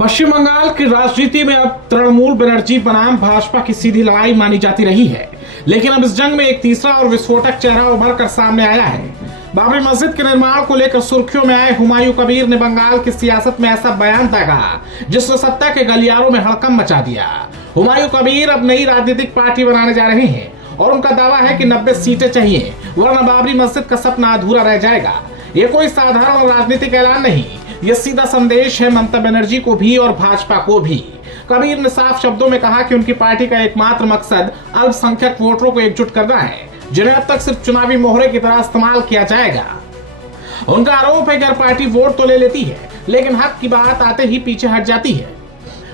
पश्चिम बंगाल की राजनीति में अब तृणमूल बनर्जी बनाम भाजपा की सीधी लड़ाई मानी जाती रही है, लेकिन अब इस जंग में एक तीसरा और विस्फोटक चेहरा उभर कर सामने आया है। बाबरी मस्जिद के निर्माण को लेकर सुर्खियों में आए हुमायूं कबीर ने बंगाल की सियासत में ऐसा बयान दागा जिसने सत्ता के गलियारों में हड़कंप मचा दिया। हुमायूं कबीर अब नई राजनीतिक पार्टी बनाने जा रहे हैं और उनका दावा है कि 90 सीटें चाहिए, वरना बाबरी मस्जिद का सपना अधूरा रह जाएगा। ये कोई साधारण राजनीतिक ऐलान नहीं, ये सीधा संदेश है ममता बनर्जी को भी और भाजपा को भी। कबीर ने साफ शब्दों में कहा कि उनकी पार्टी का एकमात्र मकसद अल्पसंख्यक वोटरों को एकजुट करना है, जिन्हें अब तक सिर्फ चुनावी मोहरे की तरह इस्तेमाल किया जाएगा। उनका आरोप है कि हर पार्टी वोट तो ले लेती है, लेकिन हक की बात आते ही पीछे हट जाती है।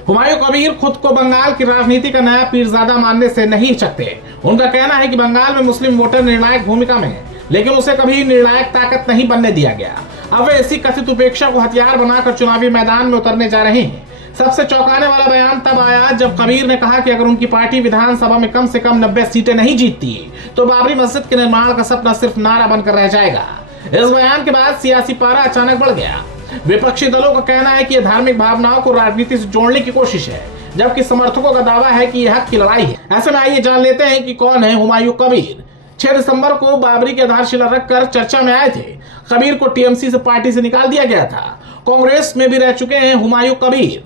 हुमायूं कबीर खुद को बंगाल की राजनीति का नया पीरजादा मानने से नहीं हिचकते। उनका कहना है कि बंगाल में मुस्लिम वोटर निर्णायक भूमिका में है, लेकिन उसे कभी निर्णायक ताकत नहीं बनने दिया गया। अब वे इसी कथित उपेक्षा को हथियार बनाकर चुनावी मैदान में उतरने जा रहे हैं। सबसे चौंकाने वाला बयान तब आया जब कबीर ने कहा कि अगर उनकी पार्टी विधानसभा में कम से कम 90 सीटें नहीं जीतती तो बाबरी मस्जिद के निर्माण का सपना सिर्फ नारा बनकर रह जाएगा। इस बयान के बाद सियासी पारा अचानक बढ़ गया। विपक्षी दलों का कहना है कि यह धार्मिक भावनाओं को राजनीति से जोड़ने की कोशिश है, जबकि समर्थकों का दावा है कि यह हक की लड़ाई है। ऐसे में आइए जान लेते हैं कि कौन है हुमायूं कबीर। 6 दिसंबर को बाबरी की आधारशिला रखकर चर्चा में आए थे। कबीर को टीएमसी से पार्टी से निकाल दिया गया था। कांग्रेस में भी रह चुके हैं हुमायूं कबीर।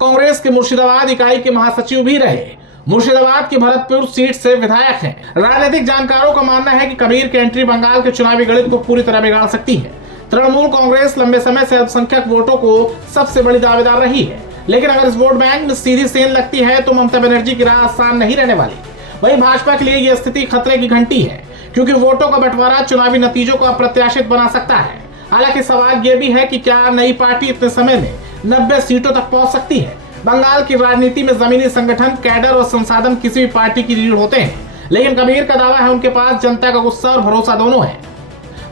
कांग्रेस के मुर्शिदाबाद इकाई के महासचिव भी रहे। मुर्शिदाबाद की भरतपुर सीट से विधायक हैं। राजनीतिक जानकारों का मानना है कि कबीर की एंट्री बंगाल के चुनावी गणित को पूरी तरह बिगाड़ सकती है। तृणमूल कांग्रेस लंबे समय से अल्पसंख्यक वोटों को सबसे बड़ी दावेदार रही है, लेकिन अगर इस वोट बैंक में सीधी सेंध लगती है तो ममता बनर्जी की राह आसान नहीं रहने वाली। वहीं भाजपा के लिए यह स्थिति खतरे की घंटी है, क्योंकि वोटों का बंटवारा चुनावी नतीजों को अप्रत्याशित बना सकता है। हालांकि सवाल यह भी है कि क्या नई पार्टी इतने समय में 90 सीटों तक पहुंच सकती है। बंगाल की राजनीति में जमीनी संगठन, कैडर और संसाधन किसी भी पार्टी की रीढ़ होते हैं, लेकिन कबीर का दावा है उनके पास जनता का गुस्सा और भरोसा दोनों है।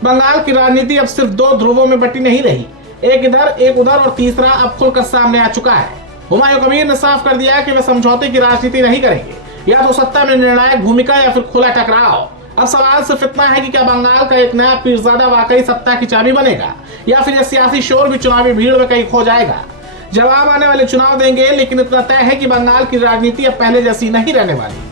बंगाल की राजनीति अब सिर्फ 2 ध्रुवों में बटी नहीं रही, एक इधर एक उधर, और तीसरा अब खुलकर सामने आ चुका है। हुमायूं कबीर ने साफ कर दिया कि वे समझौते की राजनीति नहीं करेंगे, या तो सत्ता में निर्णायक भूमिका या फिर खुला टकराव। अब सवाल सिर्फ इतना है कि क्या बंगाल का एक नया पीरजादा वाकई सत्ता की चाबी बनेगा, या फिर यह सियासी शोर भी चुनावी भीड़ में कहीं खो जाएगा। जवाब आने वाले चुनाव देंगे, लेकिन इतना तय है कि बंगाल की राजनीति अब पहले जैसी नहीं रहने वाली।